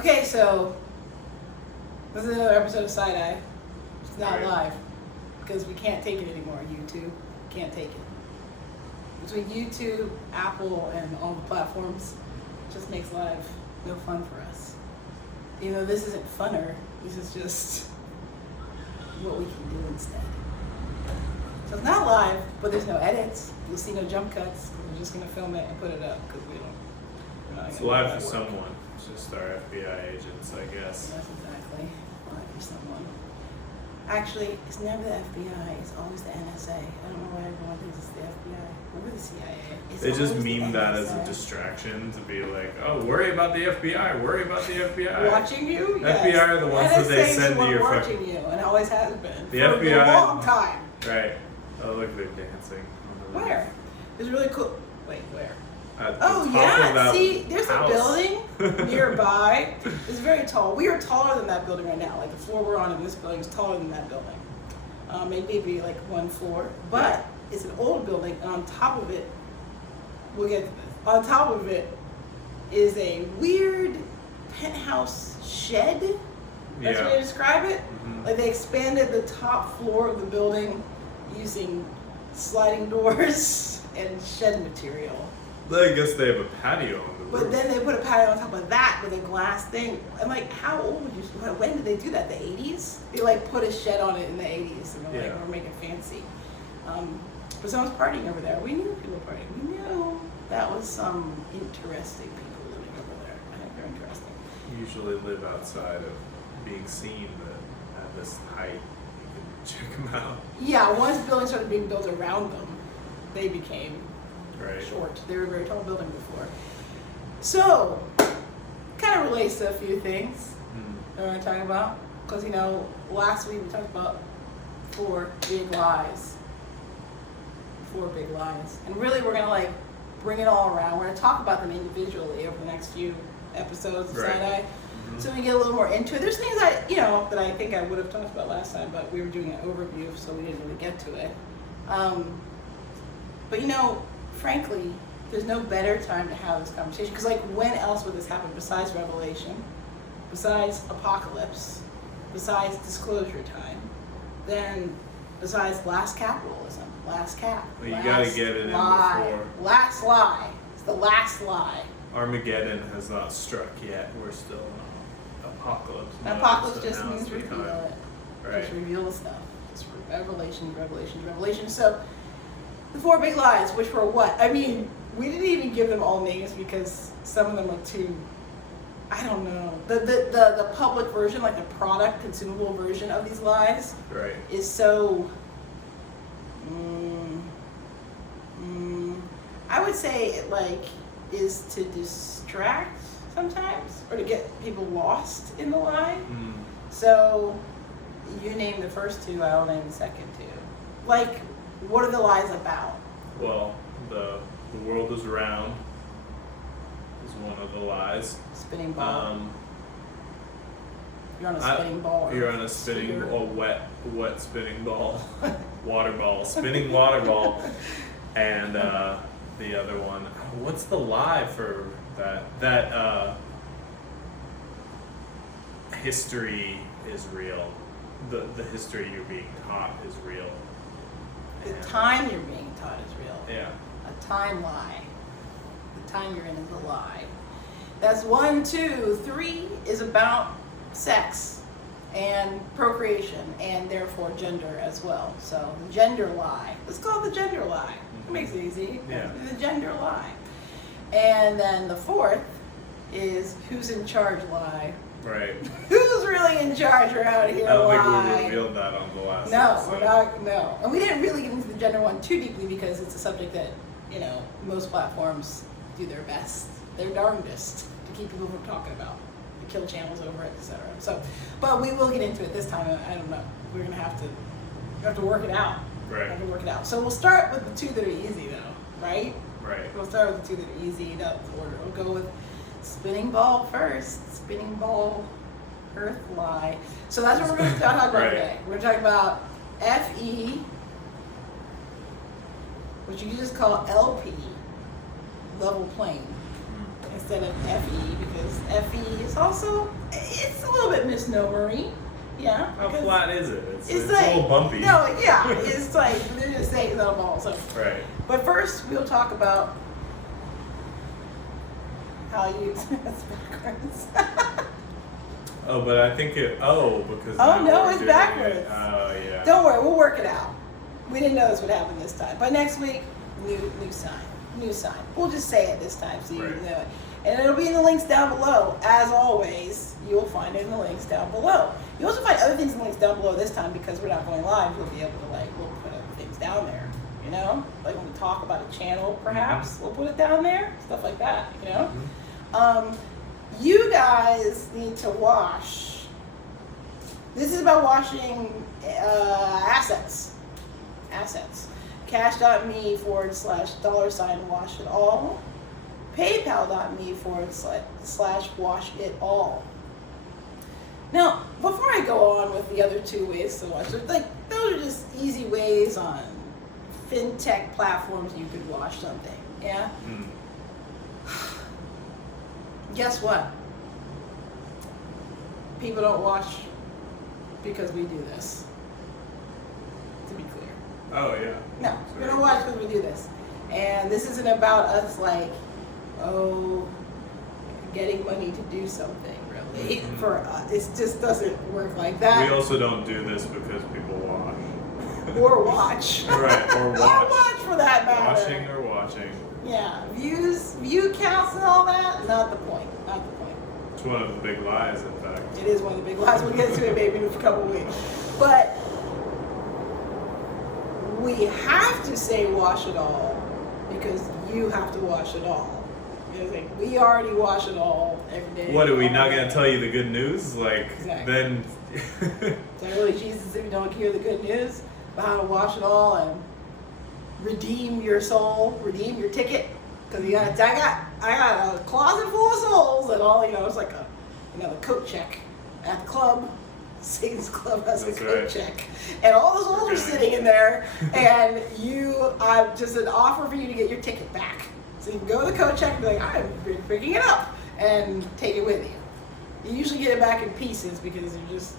Okay, so this is another episode of SïDI. It's not live because we can't take it anymore. YouTube can't take it. Between YouTube, Apple, and all the platforms, it just makes live no fun for us. You know, this isn't funner. This is just what we can do instead. So it's not live, but there's no edits. You'll see no jump cuts. We're just gonna film it and put it up because we're not. It's live for someone. It's just our FBI agents, I guess. Yes, exactly. Live for someone. Actually, it's never the FBI. It's always the NSA. I don't know why everyone thinks it's the FBI. Or the CIA. It's They just always the meme that as a NSA. distraction to be like, oh, worry about the FBI. Worry about the FBI. Watching you? Yes. FBI are the ones that they NSA is send the to one your watching you, and always has been. The for FBI a long time. Right. Oh, look, they're dancing. On the roof. Where? It's really cool. Wait, where? At the Oh top of yeah, that see, there's house. a building nearby. It's very tall. We are taller than that building right now. Like the floor we're on in this building is taller than that building. Maybe like one floor, but it's an old building, and on top of it, we'll get to this. On top of it is a weird penthouse shed. That's Yeah. what you describe it. Mhm. Like they expanded the top floor of the building using sliding doors and shed material. I guess they have a patio on the But roof. then they put a patio on top of that with a glass thing. And like, how old would you? When did they do that? The 80s? They like put a shed on it in the 80s, and they're like, Yeah. we're making fancy. But someone's partying over there. We knew people were partying. We knew that was some interesting people living over there. I think they're interesting. Usually live outside of being seen, but at this height, you can check them out. Yeah, once buildings started being built around them, they became Right. short. They were a very tall building before. So, kind of relates to a few things that we're going to talk about. Because, you know, last week we talked about 4 big lies. 4 big lies. And really we're going to like bring it all around. We're going to talk about them individually over the next few episodes of Right. SïDI. So we get a little more into it. There's things that I think I would have talked about last time, but we were doing an overview, so we didn't really get to it. But you know, frankly, there's no better time to have this conversation, because like, when else would this happen besides Revelation, besides Apocalypse, besides Disclosure Time, then besides Last Capitalism, Last Cap. Well, you last gotta get it in lie, before. Last lie. It's the last lie. Armageddon has not struck yet. We're still apocalypse. mode, Apocalypse so just now's means the reveal time. it. Right. Just reveal the stuff. Just revelation. So, the 4 big lies, which were what? I mean, we didn't even give them all names because some of them are too, I don't know. The public version, like the product, consumable version of these lies, Right. is so, I would say it like is to distract sometimes, or to get people lost in the lie. So, you name the first 2, I'll name the second 2. Like, what are the lies about? Well, the world is round is one of the lies. Spinning ball. You're on a spinning ball. You're on a spinning sphere. ball, wet spinning ball, water ball, spinning water ball, and the other one. What's the lie for that? That history is real. The history you're being taught is real. The time you're being taught is real. Yeah. A time lie. The time you're in is a lie. That's 1, 2, 3 is about sex and procreation, and therefore gender as well. So the gender lie. Let's call it the gender lie. It makes it easy. Yeah. The gender lie. And then the 4th is who's in charge lie. Right. Who's really in charge around here? I don't lie. think we revealed that on the last No, episode. we're not. No, and we didn't really get into the gender one too deeply because it's a subject that, you know, most platforms do their best, their darndest to keep people from talking about. They kill channels over it, etc. So, but we will get into it this time. I don't know. We're gonna have to work it out. Right. Have to work it out. So we'll start with the 2 that are easy, though, right? Right. We'll start with the 2 that are easy. No order. We'll go with spinning ball first. Spinning ball. Earth lie. So that's what we're going to talk about Right. today. We're going to talk about FE, which you can just call LP, level plane. instead of FE, because FE is also, it's a little bit misnomery. Yeah. How flat is it? It's like, a little bumpy. No, yeah, it's like, they're just saying it's on balls. So. Right. But first, we'll talk about how you, that's backwards. Oh, but I think because Oh, now no, we're it's doing backwards. it. Oh, yeah. Don't worry, we'll work it out. We didn't know this would happen this time. But next week, new sign. We'll just say it this time so you Right. know it. And it'll be in the links down below. As always, you'll find it in the links down below. You also find other things in the links down below this time because we're not going live. We'll be able to we'll put other things down there. You know? Like when we talk about a channel, perhaps, we'll put it down there. Stuff like that, you know? Mm-hmm. You guys need to wash. This is about washing assets. Cash.me /$ wash it all. PayPal.me / wash it all. Now, before I go on with the other two ways to wash, those are just easy ways on fintech platforms you could wash something. Yeah? Mm. Guess what? People don't wash because we do this. To be clear. Oh, yeah. No, we don't watch because we do this. And this isn't about us getting money to do something, really. Mm-hmm. For us, it just doesn't work like that. We also don't do this because people wash. Or watch. Right, or watch. Or watch for that matter. Washing or watching. Yeah, view counts and all that, not the point. It's one of the big lies, in fact. It is one of the big lies. We'll get to it maybe in a couple of weeks. But we have to say wash it all because you have to wash it all. We already wash it all every day. What, are we not going to tell you the good news? Exactly. Then... Is that really Jesus if you don't hear the good news about how to wash it all and redeem your soul, redeem your ticket? Because I got a closet full of souls and all, it's like the coat check at the club. Satan's Club has That's a coat right. check. And all the souls are sitting in there and just an offer for you to get your ticket back. So you can go to the coat check and be like, I'm picking it up and take it with you. You usually get it back in pieces because you're just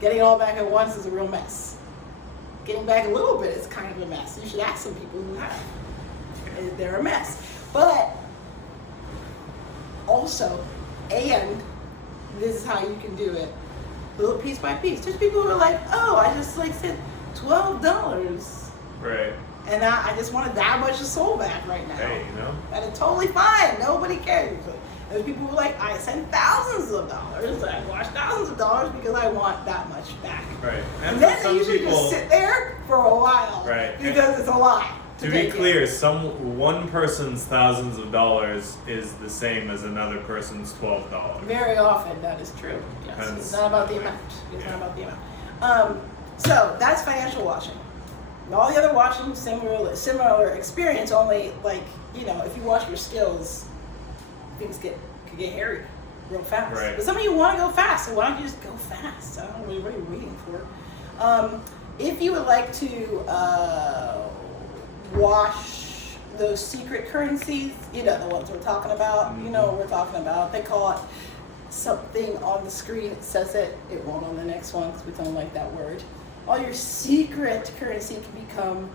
getting it all back at once is a real mess. Getting back a little bit is kind of a mess. You should ask some people who have. They're a mess. But also, and this is how you can do it, little piece by piece. There's people who are like, oh, I just said $12. Right. And I just wanted that much of soul back right now. Hey, And it's totally fine. Nobody cares. There's people who are like, I sent thousands of dollars. I watched thousands of dollars because I want that much back. Right. And then they usually just sit there for a while. Right. Because it's a lie. To be clear, one person's thousands of dollars is the same as another person's $12. Very often that is true. Yes. It's not about the amount. It's not about the amount. So that's financial washing. And all the other washing, similar experience, only if you wash your skills, things could get hairy real fast. Right. But some of you want to go fast, so why don't you just go fast? I don't know what you're waiting for. If you would like to wash those secret currencies, the ones we're talking about, Mm-hmm. you know what we're talking about. They call it something on the screen. It says it. It won't on the next one because we don't like that word. All your secret currency can become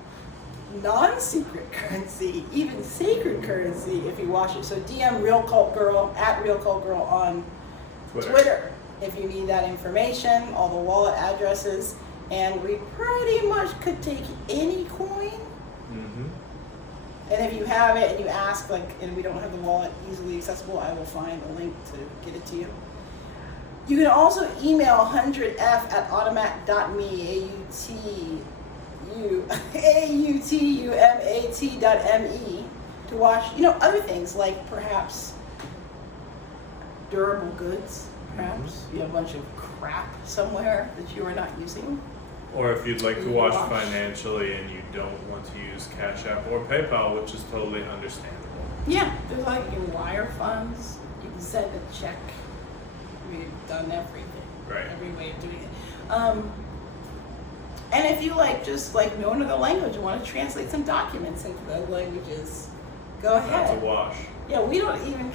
non-secret currency, even sacred currency if you wash it. So DM Real Cult Girl at Real Cult Girl on Twitter if you need that information, all the wallet addresses, and we pretty much could take any coin. Mm-hmm. And if you have it and you ask, and we don't have the wallet easily accessible, I will find a link to get it to you. You can also email 100f at automat.me, autumat.me to wash, other things like perhaps durable goods. Perhaps you have a bunch of crap somewhere that you are not using. Or if you'd like to wash financially and you don't want to use Cashapp or PayPal, which is totally understandable. Yeah, there's you can wire funds, you can send a check. We've done everything. Right. Every way of doing it. And if you just know another language and want to translate some documents into those languages, go ahead. Not to wash. Yeah, we don't even.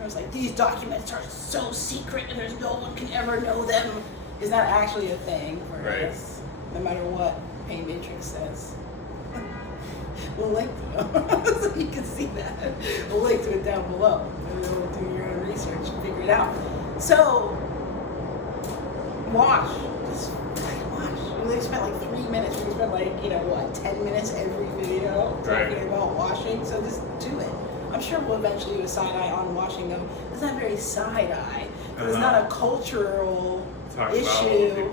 it was like, these documents are so secret and there's no one can ever know them, is not actually a thing. Whereas, no matter what Pay Matrix says, we'll link to them so you can see that. We'll link to it down below. And you'll do your own research and figure it out. So, watch. Just watch. We spent like 3 minutes. We spent like, 10 minutes every video talking about washing. So just do it. I'm sure we'll eventually do a side-eye on washing them. It's not very side-eye. It's not a cultural issue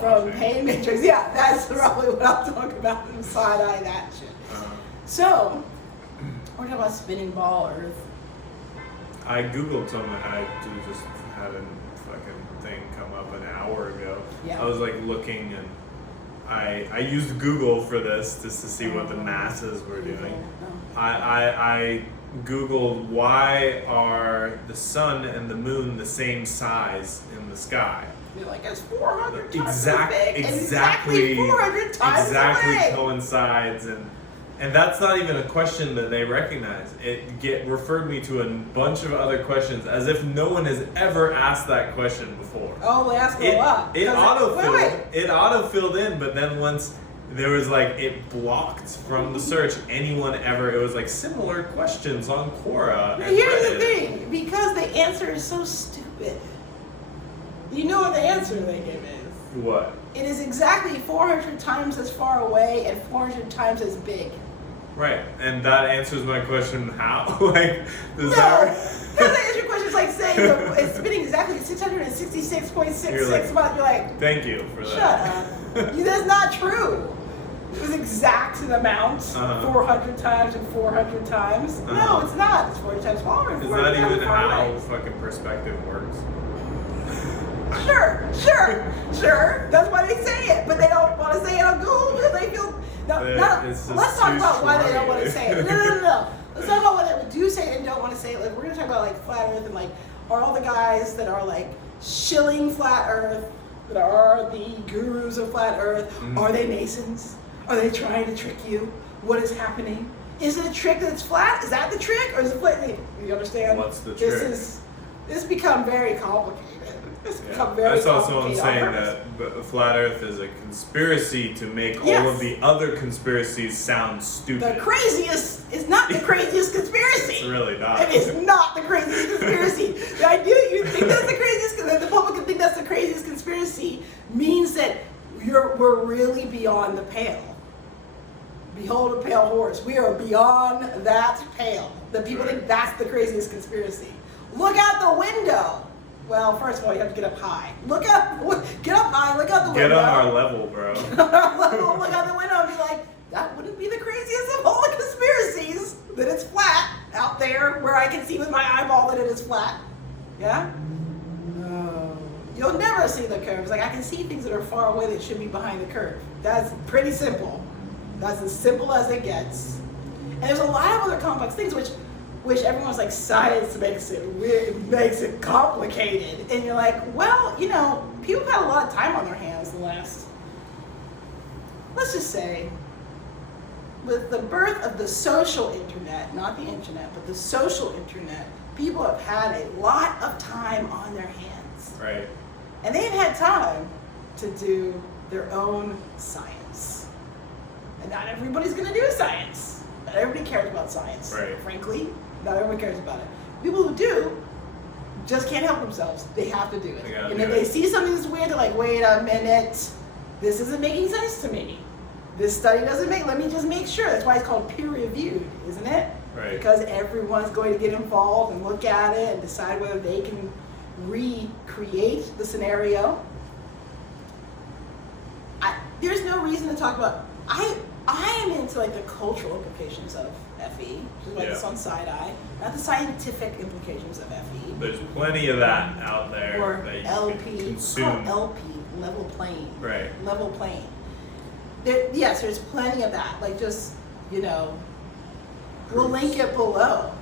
from Pay Matrix. Yeah, that's probably what I'm talking about. Side-eye that shit. So, we're talking about spinning ball earth. I googled something. I just had a fucking thing come up an hour ago. Yeah. I was like looking, and I used Google for this just to see what the masses were doing. I googled, why are the sun and the moon the same size in the sky? You're like, it's 400 times so big, exactly 400 times away. Coincides, and that's not even a question that they recognize. It referred me to a bunch of other questions, as if no one has ever asked that question before. Oh, they ask a lot. It auto-filled in, but then once there was like, it blocked from the search anyone ever. It was like similar questions on Quora. And here's Reddit. the thing, because the answer is so stupid. You know what the answer they give is? What? It is exactly 400 times as far away and 400 times as big. Right, and that answers my question. How? Like, does that answer your question is like saying it's spinning exactly 666.66 miles. You're like, thank you for that. Shut up. That's not true. It was exact amount, 400 times and 400 times. No, it's not. It's 400 times smaller. Is that even how fucking perspective works? Sure. That's why they say it, but they don't want to say it on Google because they feel. Let's talk about why they don't want to say it. No. Let's talk about why they do say it and don't want to say it. Like, we're gonna talk about like flat Earth and like, are all the guys that are like shilling flat Earth, that are the gurus of flat Earth, are they Masons? Are they trying to trick you? What is happening? Is it a trick that's flat? Is that the trick, or is it flat? You understand? What's the trick? This become very complicated. I saw someone saying that flat Earth is a conspiracy to make all of the other conspiracies sound stupid. The craziest is not the craziest conspiracy. It's really not. It is not the craziest conspiracy. The idea that you think that's the craziest, that the public can think that's the craziest conspiracy, means that we're really beyond the pale. Behold a pale horse. We are beyond that pale. The people think that's the craziest conspiracy. Look out the window. Well, first of all, you have to get up high. Get up high, look out the window. Get on our level, bro. Get on our level, look out the window and be like, that wouldn't be the craziest of all the conspiracies, that it's flat out there where I can see with my eyeball that it is flat. Yeah? No. You'll never see the curves. Like, I can see things that are far away that should be behind the curve. That's pretty simple. That's as simple as it gets. And there's a lot of other complex things which everyone's like, science makes it weird, makes it complicated. And you're like, well, people have had a lot of time on their hands the last, let's just say, with the birth of the social internet, not the internet, but the social internet, people have had a lot of time on their hands. Right. And they've had time to do their own science. And not everybody's gonna do science. Not everybody cares about science, frankly. Not everyone cares about it. People who do just can't help themselves. They have to do it. And if they see something that's weird, they're like, wait a minute, this isn't making sense to me. This study doesn't let me just make sure. That's why it's called peer-reviewed, isn't it? Right. Because everyone's going to get involved and look at it and decide whether they can recreate the scenario. There's no reason to talk about, I am into like the cultural implications of FE, which is why it's on SïDI, not the scientific implications of FE. There's plenty of that out there. Or that you LP, can it's called consume. LP, level plane. Right. Level plane. Yes, there's plenty of that. Like, just, we'll link it below.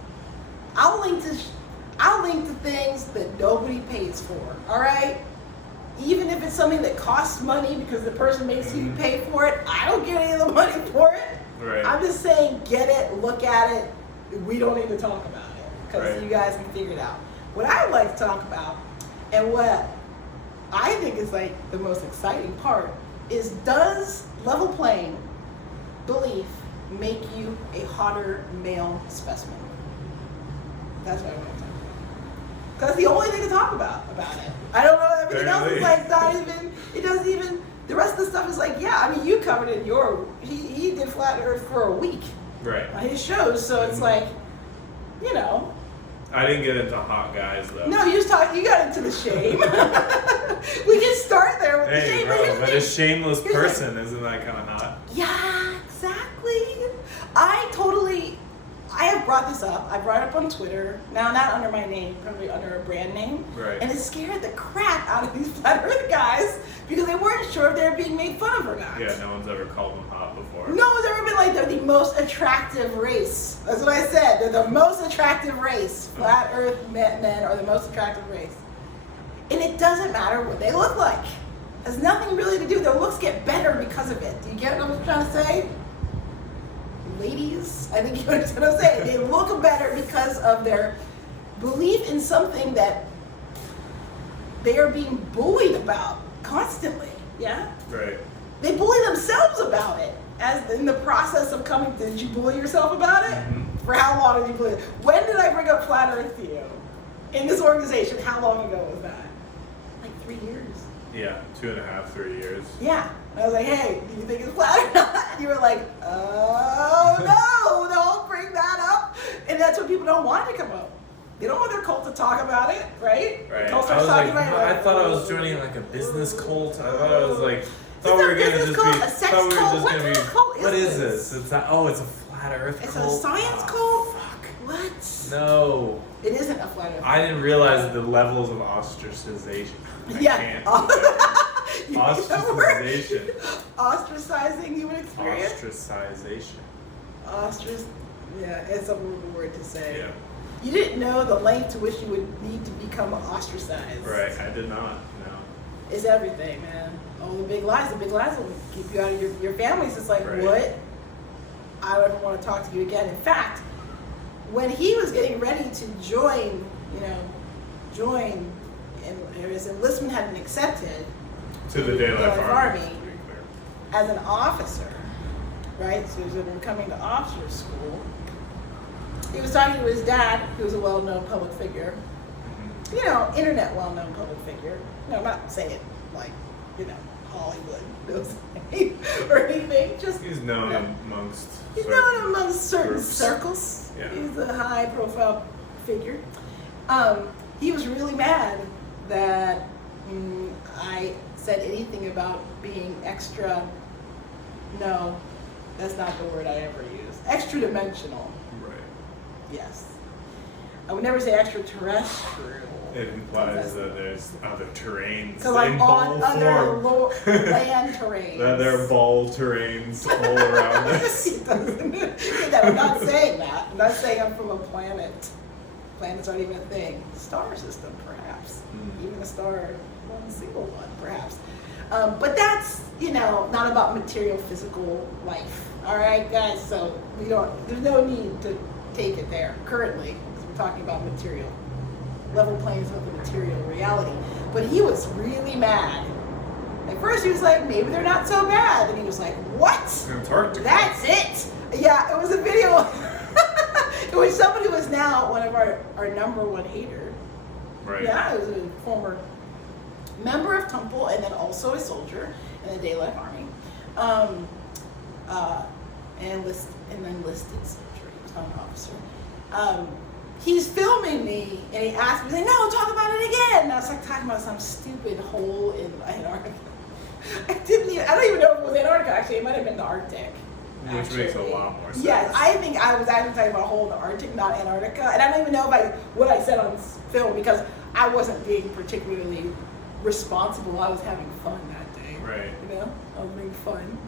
I'll link to things that nobody pays for. All right. Even if it's something that costs money because the person makes you pay for it, I don't get any of the money for it. Right. I'm just saying, get it, look at it. We don't need to talk about it. because you guys can figure it out. What I would like to talk about, and what I think is like the most exciting part, is does level playing belief make you a hotter male specimen? That's what I want to talk about. That's the only thing to talk about it. I don't know, everything else is like not even, it doesn't even, the rest of the stuff is like, yeah, I mean, you covered it in your, he did Flat Earth for a week. Right. On his shows, so it's like, you know. I didn't get into hot guys though. No, you got into the shame. We can start there with the shame. Bro, but a shameless person, isn't that kind of hot? Yeah, exactly. I have brought this up. I brought it up on Twitter. Now, not under my name, probably under a brand name. Right. And it scared the crap out of these Flat Earth guys because they weren't sure if they were being made fun of or not. Yeah, no one's ever called them hot before. No one's ever been like, they're the most attractive race. That's what I said. They're the most attractive race. Flat Earth men are the most attractive race. And it doesn't matter what they look like. It has nothing really to do. Their looks get better because of it. Do you get what I'm trying to say? Ladies, I think you understand what I'm saying. They look better because of their belief in something that they are being bullied about constantly. Yeah? Right. They bully themselves about it. As in the process of coming, did you bully yourself about it? Mm-hmm. For how long did you bully? When did I bring up Flat Earth to you? In this organization, how long ago was that? Like 3 years. Yeah, 2.5, 3 years. Yeah. I was like, hey, do you think it's flat or not? And you were like, oh no, don't bring that up. And that's what people don't want to come up. They don't want their cult to talk about it, right? Right. Cult I starts was talking like, about it. I thought I was joining like a business cult. I thought I was like, It's a business cult, a sex cult. What kind of cult is what is this? It's not, oh, it's a flat Earth It's cult. a science cult? Fuck. What? No. It isn't a flat Earth. I didn't realize the levels of ostracization. Yeah. Ostracization. Ostracizing human experience? Ostracization. Yeah, it's a weird word to say. Yeah. You didn't know the length to which you would need to become ostracized. Right, I did not, no. It's everything, man. Oh, the big lies will keep you out of your families. It's like, right. What? I don't ever want to talk to you again. In fact, when he was getting ready to join, and his enlistment had been accepted to the Daylight Army, as an officer, right? So he was coming to officer school. He was talking to his dad, who was a well-known public figure. Mm-hmm. Internet well-known public figure. No, I'm not saying like, Hollywood knows him or anything. Just he's known amongst. He's known amongst certain groups. Circles. Yeah. He's a high-profile figure. He was really mad that I said anything about being extra. No, that's not the word I ever use. Extra-dimensional. Right. Yes. I would never say extraterrestrial. It implies that there's other terrains. Because I'm on other land terrains. That there are ball terrains all around us. I'm not saying that. I'm not saying I'm from a planet. Planets aren't even a thing. Star system, perhaps. Even a star, one single one, perhaps. But that's, not about material, physical life. All right, guys? So there's no need to take it there currently, because we're talking about material. Level playing with the material reality. But he was really mad. At first he was like, maybe they're not so bad. And he was like, what? Antarctica. That's it. Yeah, it was a video in which somebody was now one of our number one hater. Right. Yeah, it was a former member of Temple and then also a soldier in the Daylight Army. And then enlisted soldier. He was not an officer. He's filming me, and he asked me, no, talk about it again. And I was like talking about some stupid hole in Antarctica. I don't even know if it was Antarctica, actually. It might have been the Arctic. Which makes a lot more sense. Yes, I think I was actually talking about a hole in the Arctic, not Antarctica. And I don't even know what I said on film, because I wasn't being particularly responsible. I was having fun that day. Right. I was having fun.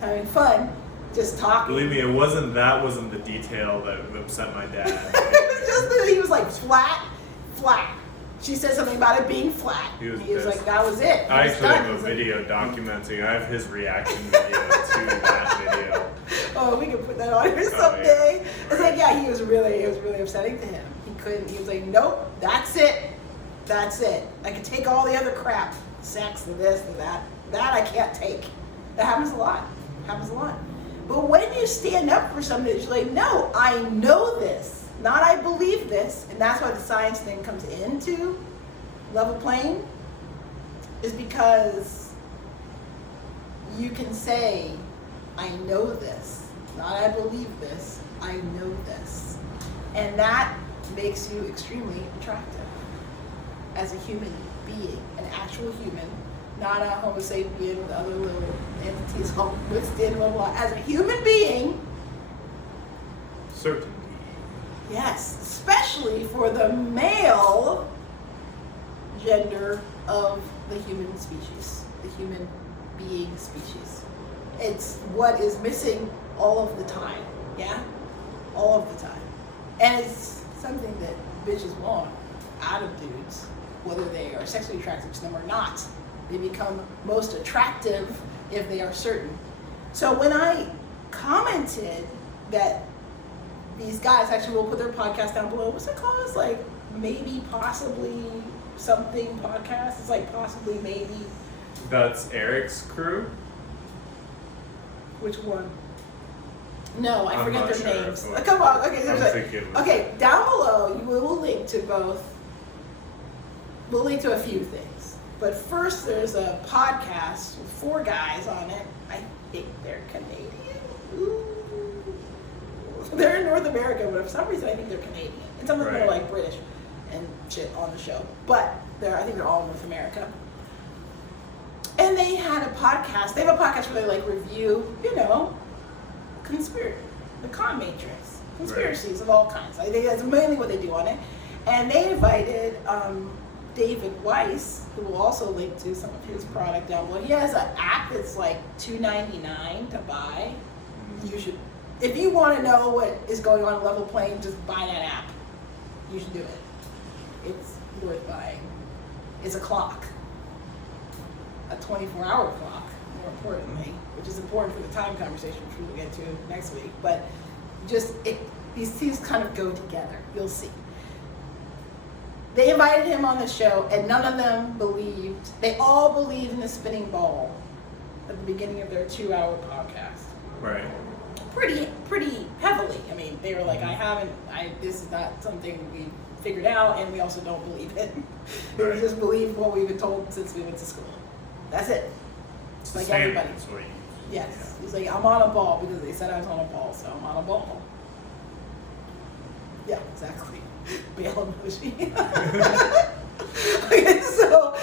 Having fun. Just talking. Believe me, it wasn't the detail that upset my dad. It was just that he was like flat. She said something about it being flat. He was like, that was it. I actually have a video documenting. I have his reaction video to that video. Oh, we can put that on here someday. Yeah. It's like, yeah, it was really upsetting to him. He couldn't. He was like, nope, that's it. That's it. I can take all the other crap, sex and this and that. That I can't take. That happens a lot. Happens a lot. But when you stand up for something, you're like, no, I know this, not I believe this, and that's why the science thing comes into level playing, is because you can say, I know this, not I believe this, I know this. And that makes you extremely attractive as a human being, an actual human, not a Homo sapien with other little entities withstand level. As a human being, certainty. Yes, especially for the male gender of the human species, the human being species. It's what is missing all of the time, yeah? All of the time. And it's something that bitches want out of dudes, whether they are sexually attracted to them or not. They become most attractive if they are certain. So when I commented that these guys, actually we'll put their podcast down below, what's it called? It's like maybe, possibly, something podcast. It's like possibly, maybe. That's Eric's crew? Which one? No, I forget their sure names. Come on, okay, okay, down below we will link to both. We'll link to a few things. But first there's a podcast with 4 guys on it. I think they're Canadian. Ooh. They're in North America, but for some reason I think they're Canadian. And some of them are like British and shit on the show. But I think they're all in North America. And they had a podcast. They have a podcast where they like review, the con matrix, conspiracies of all kinds. I think that's mainly what they do on it. And they invited David Weiss, who will also link to some of his product down below. He has an app that's like $2.99 to buy. You should, if you want to know what is going on in level playing, just buy that app. You should do it. It's worth buying. It's a clock, a 24-hour clock, more importantly, which is important for the time conversation, which we'll get to next week. But these things kind of go together. You'll see. They invited him on the show, and none of them believed. They all believed in the spinning ball at the beginning of their 2-hour podcast. Right. Pretty heavily. I mean, they were like, this is not something we figured out, and we also don't believe it. We just believe what we've been told since we went to school. That's it. It's like everybody. Yes. Yeah. He's like, I'm on a ball because they said I was on a ball, so I'm on a ball. Yeah, exactly. Bail emoji. Okay, so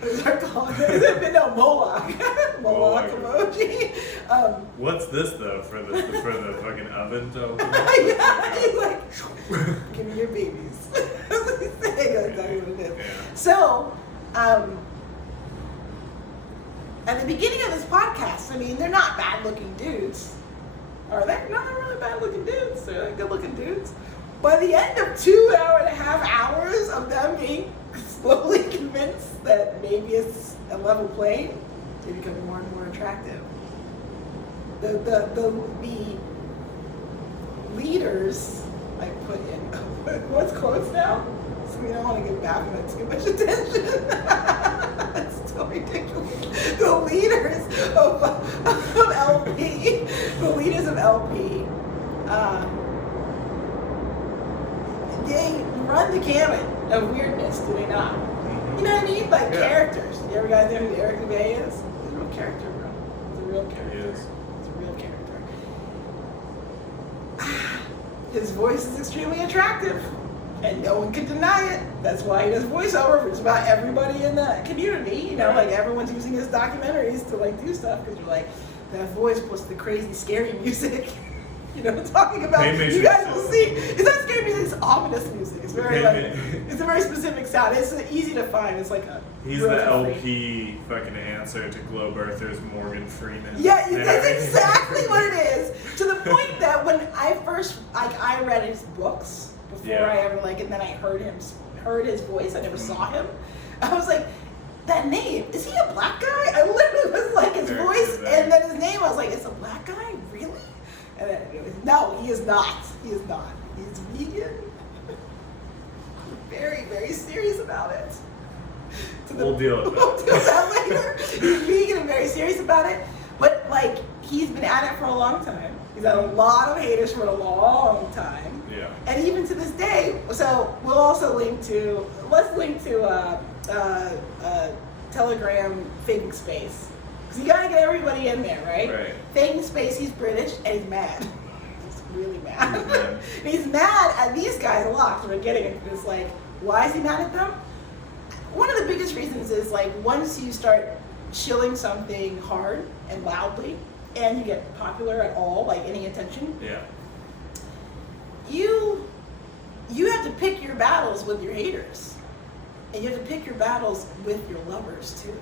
what's our calling it? No, Moloch. Moloch emoji. What's this though for the fucking oven to open? Yeah, he's like, give me your babies. That's exactly what it is. Yeah. So, at the beginning of this podcast, I mean, they're not bad-looking dudes, are they? No, they're really bad-looking dudes. They're like good-looking dudes. By the end of 2.5 hours of them being slowly convinced that maybe it's a level plane, they become more and more attractive. The leaders, I put in, what's quotes now? So we don't want to give Baphomet too much attention. That's so ridiculous. The leaders of LP, they run the gamut of weirdness, do they not? You know what I mean? Like characters. You ever guys know who Eric Dubay is? He's a real character, bro. He's a real character. He is. He's a real character. His voice is extremely attractive, and no one can deny it. That's why he does voiceover for just about everybody in the community. Like everyone's using his documentaries to like do stuff because you're like, that voice plus the crazy scary music. Talking about, you guys will see, it's not scary music, it's ominous music. It's very it's a very specific sound. It's easy to find. It's like he's the LP fucking answer to Globe Earthers Morgan Freeman. Yeah, that's exactly what it is. To the point that when I first, I read his books before I ever and then I heard his voice. I never saw him. I was like, that name, is he a black guy? I literally was like, his voice, and then his name, I was like, it's a black guy? Really? And then no, he is not. He is not. He's vegan. very serious about it. We'll deal with that. We'll deal with that later. He's vegan and very serious about it. But like, he's been at it for a long time. He's had a lot of haters for a long time. Yeah. And even to this day, so we'll also link to, let's link to Telegram Faking Space. Because you gotta get everybody in there, right? Right. Faking Space, he's British and he's mad. He's really mad. And he's mad at these guys a lot because we're getting into this, like, why is he mad at them? One of the biggest reasons is, like, once you start shilling something hard and loudly and you get popular at all, like any attention, Yeah. you have to pick your battles with your haters. And you have to pick your battles with your lovers too.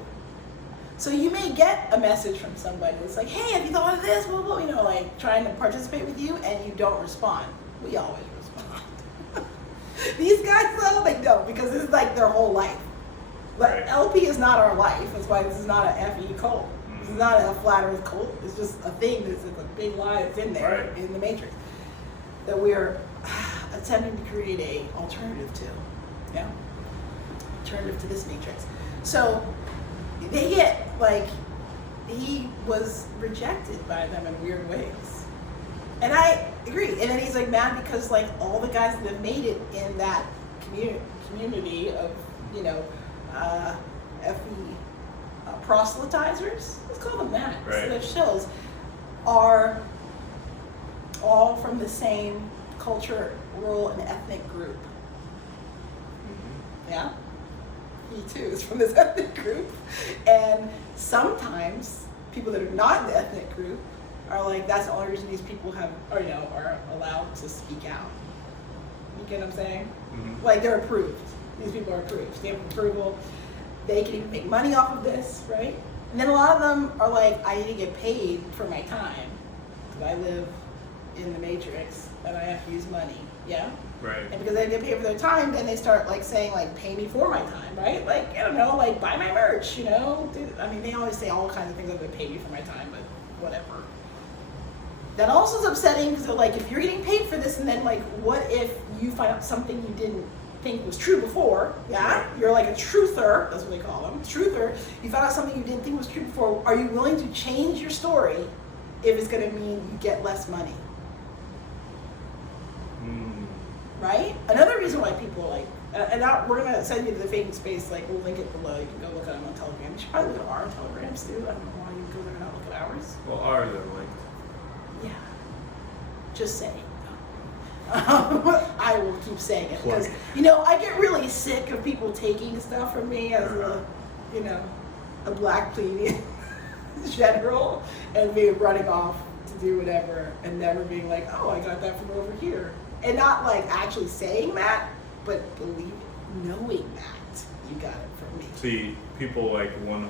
So you may get a message from somebody that's like, hey, have you thought of this? Blah, blah, you know, like trying to participate with you, and you don't respond. We always respond. These guys though, they don't, because this is like their whole life. But Right. LP is not our life. That's why this is not an FE cult. This is not a flat earth cult. It's just a thing that's a big lie that's in there, Right. in the matrix, that we're attempting to create a alternative to. Yeah? Alternative to this matrix. So they get, like, he was rejected by them in weird ways. And I agree. And then he's like mad because, like, all the guys that have made it in that community of, you know, FE proselytizers, let's call them that, instead of shills, are all from the same cultural and ethnic group. Yeah? He too is from this ethnic group. And sometimes people that are not in the ethnic group are like, that's the only reason these people have, or, you know, are allowed to speak out. You get what I'm saying? Mm-hmm. Like, they're approved. These people are approved. Stamp of approval. They can even make money off of this, right? And then a lot of them are like, I need to get paid for my time because I live in the matrix and I have to use money. Yeah? Right. And because they get paid for their time, then they start like saying, like, pay me for my time, right? Like, I don't know, like, buy my merch, you know? I mean, they always say all kinds of things like, pay me for my time, but whatever. That also is upsetting because they're like, if you're getting paid for this, and then, like, what if you find out something you didn't think was true before? Yeah? You're like a truther, that's what they call them, truther. You found out something you didn't think was true before. Are you willing to change your story if it's going to mean you get less money? Right? Another reason why people like, and now we're going to send you to the Faking Space, like, we'll link it below. You can go look at them on Telegram. You should probably look at our Telegrams too. I don't know why you go there and not look at ours. Well, ours are linked. Yeah. Just saying. I will keep saying it because, you know, I get really sick of people taking stuff from me as a, you know, a black plebeian general and being running off to do whatever and never being like, oh, I got that from over here. And not like actually saying that, but knowing that you got it from me. See, people like one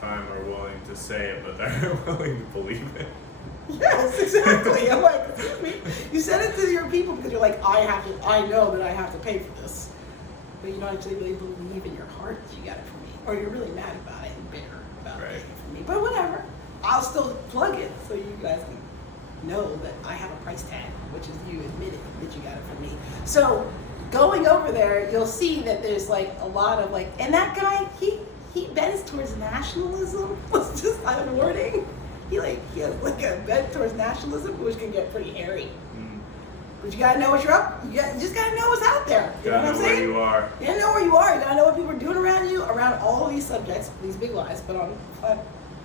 time are willing to say it, but they're willing to believe it. Yes, exactly. I'm like, excuse me. You said it to your people because you're like, I know that I have to pay for this. But you don't actually really believe in your heart that you got it from me. Or you're really mad about it and bitter about getting it from me. But whatever. I'll still plug it so you guys can know that I have a price tag, which is you admitting that you got it from me. So going over there, you'll see that there's like a lot of like, and that guy, he bends towards nationalism. Let's just, I'm wording. He has like a bent towards nationalism, which can get pretty hairy. But you gotta know what you're up. You just gotta know what's out there. You know what I'm saying? Where you are. You gotta know where you are. You gotta know what people are doing around you, around all of these subjects, these big lies, but on a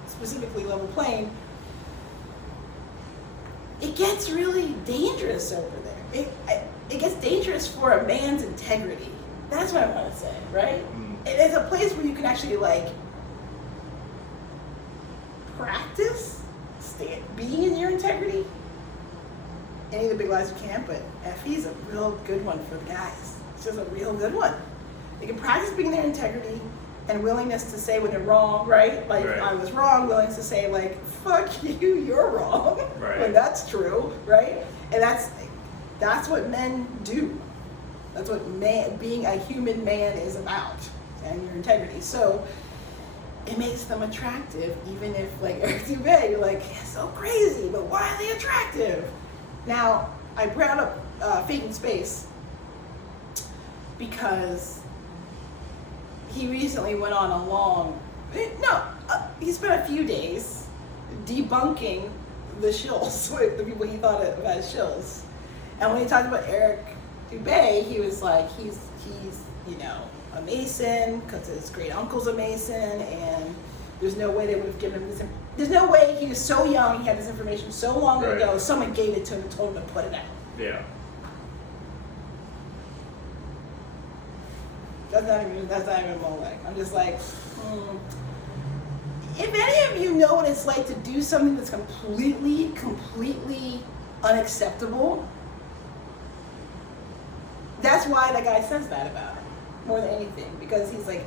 specifically level plane. It gets really dangerous over there. It gets dangerous for a man's integrity. That's what I want to say, right? It is a place where you can actually like practice being in your integrity. Any of the big lies you can, but FE's a real good one for the guys. It's just a real good one. They can practice being in their integrity and willingness to say when they're wrong, right? Like, I was wrong, willingness to say, like, fuck you, you're wrong. Right. When that's true, right? And that's what men do. That's what being a human man is about, and your integrity. So it makes them attractive, even if, like, Eric Dubé, you're like, so crazy, but why are they attractive? Now, I brought up Faking Space because he recently went on a long, he spent a few days debunking the shills, the people he thought about as shills. And when he talked about Eric Dubé, he was like, he's a Mason because his great uncle's a Mason, and there's no way they would have given him this. There's no way he was so young, he had this information so long ago, someone gave it to him and told him to put it out. Yeah. That's not even Molech. I'm just like, if any of you know what it's like to do something that's completely unacceptable, that's why that guy says that about it, more than anything. Because he's like,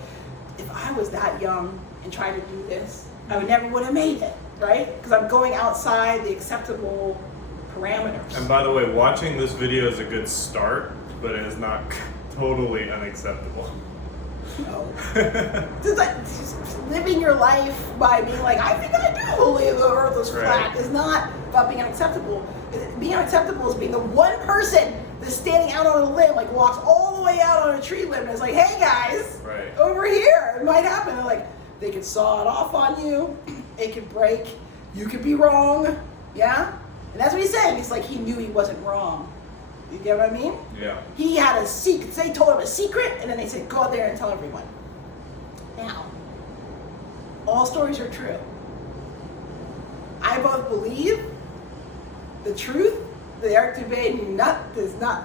if I was that young and tried to do this, I would have made it, right? Because I'm going outside the acceptable parameters. And by the way, watching this video is a good start, but it is not totally unacceptable. No. Just living your life by being like, I think I do believe the earth is flat, is not about being unacceptable. Being unacceptable is being the one person that's standing out on a limb, like walks all the way out on a tree limb and is like, hey guys, over here, it might happen. And like, they could saw it off on you, it could break, you could be wrong, yeah? And that's what he's saying. It's like he knew he wasn't wrong. You get what I mean? Yeah. He had a secret. They told him a secret, and then they said, go out there and tell everyone. Now, all stories are true. I both believe the truth that Eric Dubé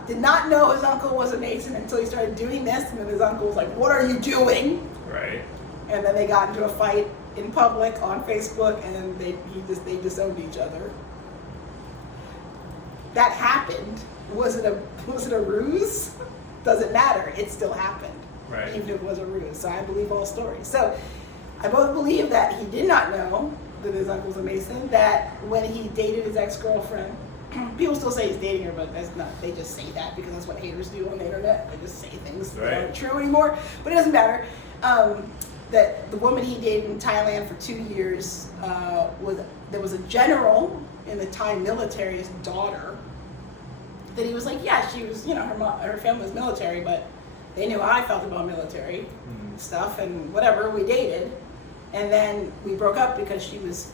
did not know his uncle was a Mason until he started doing this, and then his uncle was like, what are you doing? Right. And then they got into a fight in public on Facebook, and they disowned each other. That happened. Was it a ruse? Doesn't matter. It still happened. Right. Even if it was a ruse. So I believe all stories. So I both believe that he did not know that his uncle's a Mason, that when he dated his ex-girlfriend, people still say he's dating her, but that's not, they just say that because that's what haters do on the internet. They just say things that aren't true anymore. But it doesn't matter. That the woman he dated in Thailand for 2 years, there was a general in the Thai military's daughter, that he was like, yeah, she was, her family was military, but they knew how I felt about military stuff and whatever, we dated. And then we broke up because she was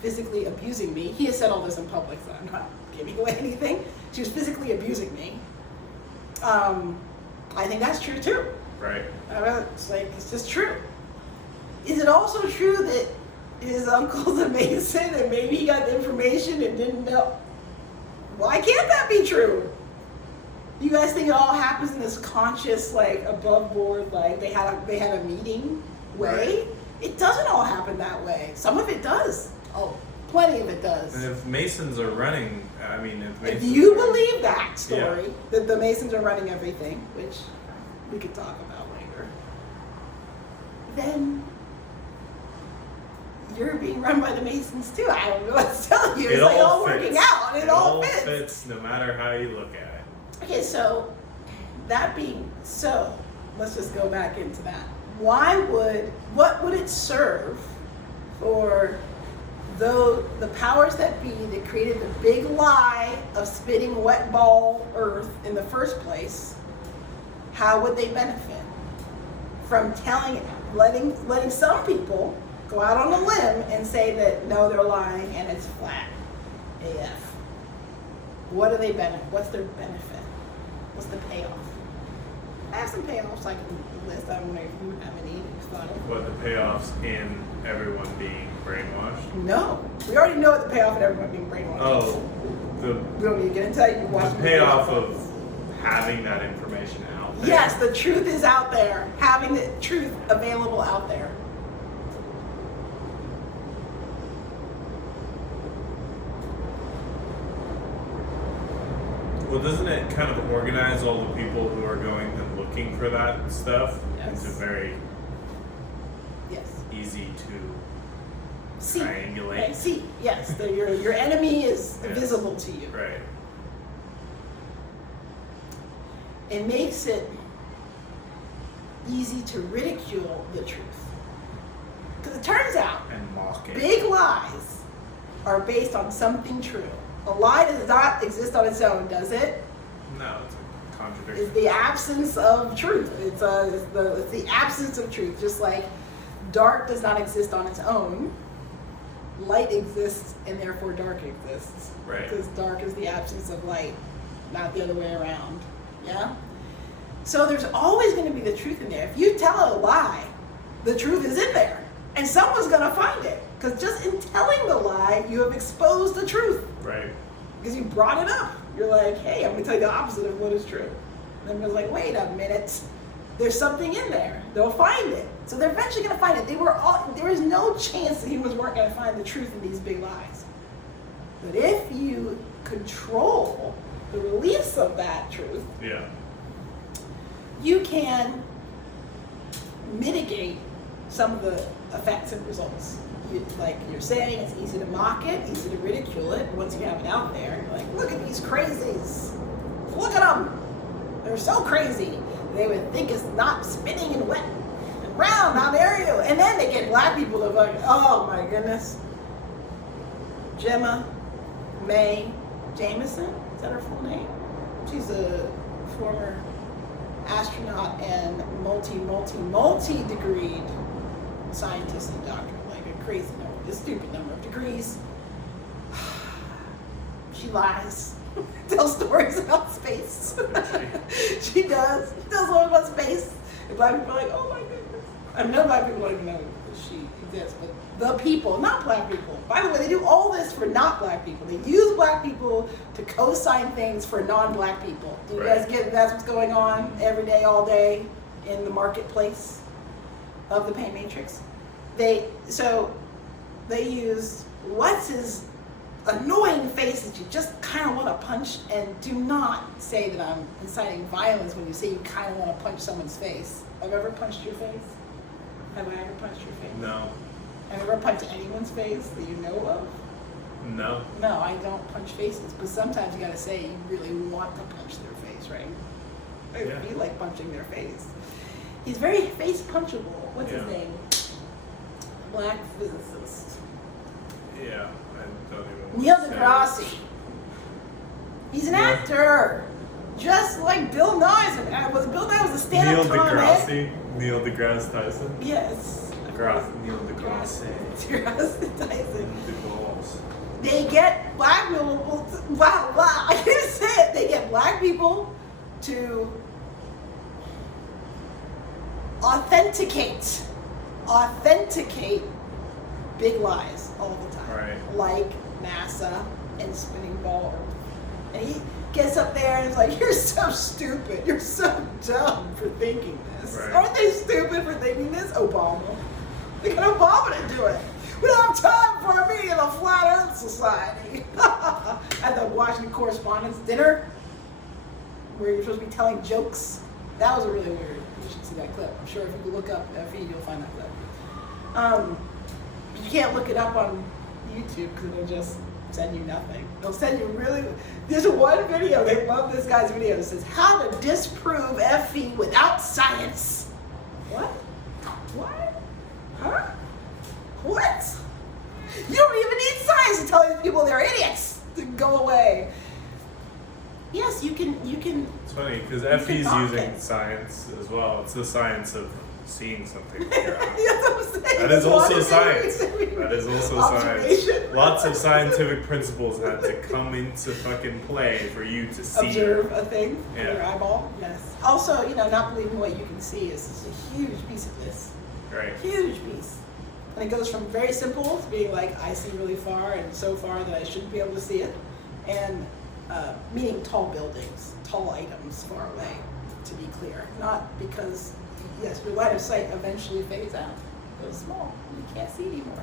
physically abusing me. He has said all this in public, so I'm not giving away anything. She was physically abusing me. I think that's true too. Right. It's just true. Is it also true that his uncle's a Mason and maybe he got the information and didn't know? Why can't that be true? You guys think it all happens in this conscious, above board, they had a meeting way? Right. It doesn't all happen that way. Some of it does. Oh, plenty of it does. And if Masons are running, if you believe that story, that the Masons are running everything, which we could talk about later, then you're being run by the Masons too. I don't know what to tell you. It's all working out. It all fits no matter how you look at it. Okay, so that being so, let's just go back into that. What would it serve for the powers that be that created the big lie of spitting wet ball earth in the first place? How would they benefit from letting some people go out on a limb and say that no, they're lying and it's flat AF? What do they benefit? What's their benefit? What's the payoff? I have some payoffs I can list. I don't know if you have any thought of. What, the payoffs in everyone being brainwashed? No, we already know what the payoff in everyone being brainwashed. Oh, we don't need to get into it. You watch the payoff of having that information out there. Yes, the truth is out there. Having the truth available out there. Well, doesn't it kind of organize all the people who are going and looking for that stuff? Yes. It's very easy to triangulate. See, yes, your enemy is visible to you. Right. It makes it easy to ridicule the truth. Because it turns out and mock it. Big lies are based on something true. A lie does not exist on its own, does it? No. contradiction. It's the absence of truth. It's the absence of truth. Just like dark does not exist on its own, light exists and therefore dark exists. Right. Because dark is the absence of light, not the other way around. Yeah? So there's always going to be the truth in there. If you tell a lie, the truth is in there. And someone's going to find it. Because just in telling the lie, you have exposed the truth. Right. Because you brought it up. You're like, hey, I'm going to tell you the opposite of what is true. And everyone's like, wait a minute. There's something in there. They'll find it. So they're eventually going to find it. There is no chance that humans weren't going to find the truth in these big lies. But if you control the release of that truth, yeah, you can mitigate some of the effects and results. Like you're saying, it's easy to mock it, easy to ridicule it. Once you have it out there, you're like, look at these crazies. Look at them. They're so crazy. They would think it's not spinning and wet and round. How dare you? And then they get black people to like, oh my goodness. Gemma May Jameson, is that her full name? She's a former astronaut and multi-degreed scientist and doctor, like a crazy number, a stupid number of degrees. She lies, tells stories about space. She does learn about space. And black people are like, oh my goodness. I mean, none black people don't even know that she exists, but the people, not black people. By the way, they do all this for not black people. They use black people to co-sign things for non-black people. Do you guys get that's what's going on every day, all day in the marketplace of the pay matrix? They use what's his annoying face that you just kind of want to punch, and do not say that I'm inciting violence when you say you kind of want to punch someone's face. Have you ever punched your face? Have I ever punched your face? No. Have you ever punched anyone's face that you know of? No. No, I don't punch faces, but sometimes you gotta say you really want to punch their face, right? I feel like punching their face. He's very face punchable. What's his name? Black physicist. Yeah, I don't even. Neil deGrasse. He's an actor, just like Bill Nye. Bill Nye was a stand-up comic. Neil deGrasse Tyson. Yes. Neil deGrasse. deGrasse Tyson. DeGausse. They get black people. Wow, I can't say it. They get black people to authenticate big lies all the time. Right. Like NASA and spinning ball Earth. And he gets up there and is like, you're so stupid. You're so dumb for thinking this. Right. Aren't they stupid for thinking this? Obama. They got Obama to do it. We don't have time for a meeting of the Flat Earth Society. At the Washington Correspondents' Dinner, where you're supposed to be telling jokes. That was really weird. You should see that clip. I'm sure if you look up that feed, you'll find that clip. You can't look it up on YouTube because it'll just send you nothing. They'll send you there's one video, they love this guy's video, that says, how to disprove FE without science. What? What? Huh? What? You don't even need science to tell these people they're idiots to go away. Yes, you can. It's funny because FE's using science as well. It's the science of seeing something. That is also science. That is also science. Lots of scientific principles had to come into fucking play for you to see. Observe a thing with your Yeah. eyeball. Yes. Also, not believing what you can see is a huge piece of this. Right. Huge piece. And it goes from very simple to being like, I see really far and so far that I shouldn't be able to see it. And meaning tall buildings, tall items far away, to be clear. Not because, yes, your line of sight eventually fades out. It goes small. You can't see anymore.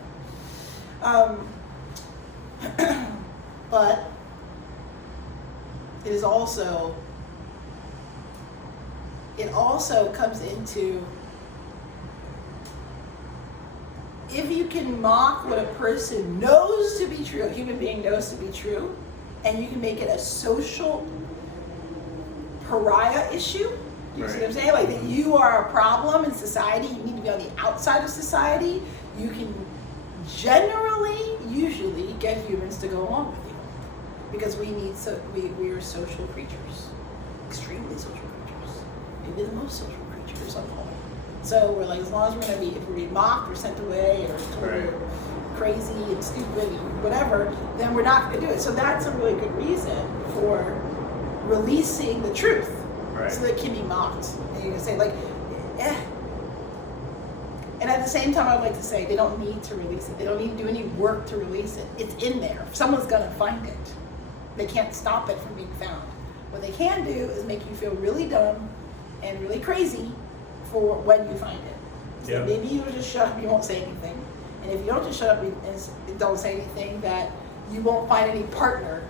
But it also comes into, if you can mock what a person knows to be true, a human being knows to be true, and you can make it a social pariah issue. You see what I'm saying? Like that you are a problem in society, you need to be on the outside of society, you can usually get humans to go along with you. Because we are social creatures. extremely social creatures. Maybe the most social creatures of all. So we're like, as long as we're gonna be, if we're being mocked or sent away or told crazy and stupid and whatever, then we're not gonna do it. So that's a really good reason for releasing the truth. Right. So that it can be mocked. And you can say like, eh. And at the same time, I'd like to say they don't need to release it. They don't need to do any work to release it. It's in there. Someone's gonna find it. They can't stop it from being found. What they can do is make you feel really dumb and really crazy for when you find it. So maybe you'll just shut up, you won't say anything. And if you don't just shut up and don't say anything, that you won't find any partner,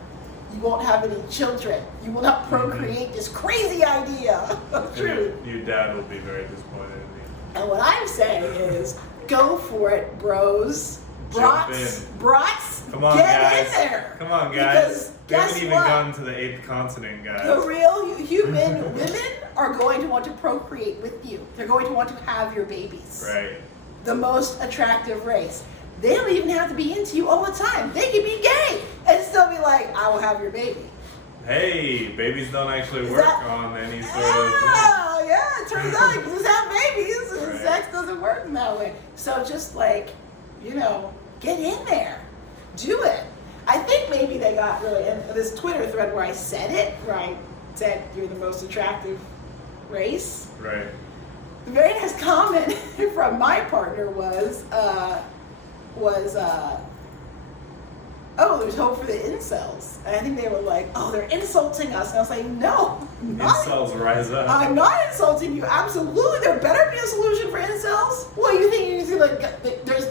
you won't have any children, you will not procreate this crazy idea of truth. Your dad will be very disappointed in you. And what I'm saying is, go for it, bros. Brats, come on, get guys. in there. Come on, guys. Because We haven't guess even what? gotten to the 8th continent, guys. The real human women are going to want to procreate with you. They're going to want to have your babies. Right. The most attractive race. They don't even have to be into you all the time. They can be gay and still be like, I will have your baby. Hey, babies don't actually work on any sort of thing. Oh, yeah, it turns out you just have babies and Right. sex doesn't work in that way. So just like, get in there. Do it. I think maybe they got really, in this Twitter thread where I said it, where I said you're the most attractive race. Right. The very next comment from my partner was, oh, there's hope for the incels. And I think they were like, oh, they're insulting us. And I was like, no, Incels rise up. I'm not insulting you. Absolutely, there better be a solution for incels. What, you think you're just there's,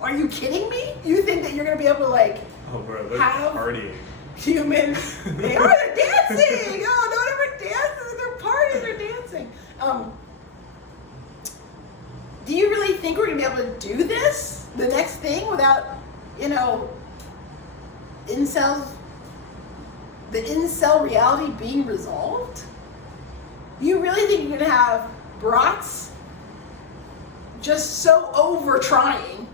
are you kidding me? You think that you're going to be able to oh, bro, they're have partying. human, they're dancing. Oh, don't ever dance. They're partying, they're dancing. Do you really think we're going to be able to do this, the next thing, without, incels, the incel reality being resolved? You really think you're going to have brats just so over trying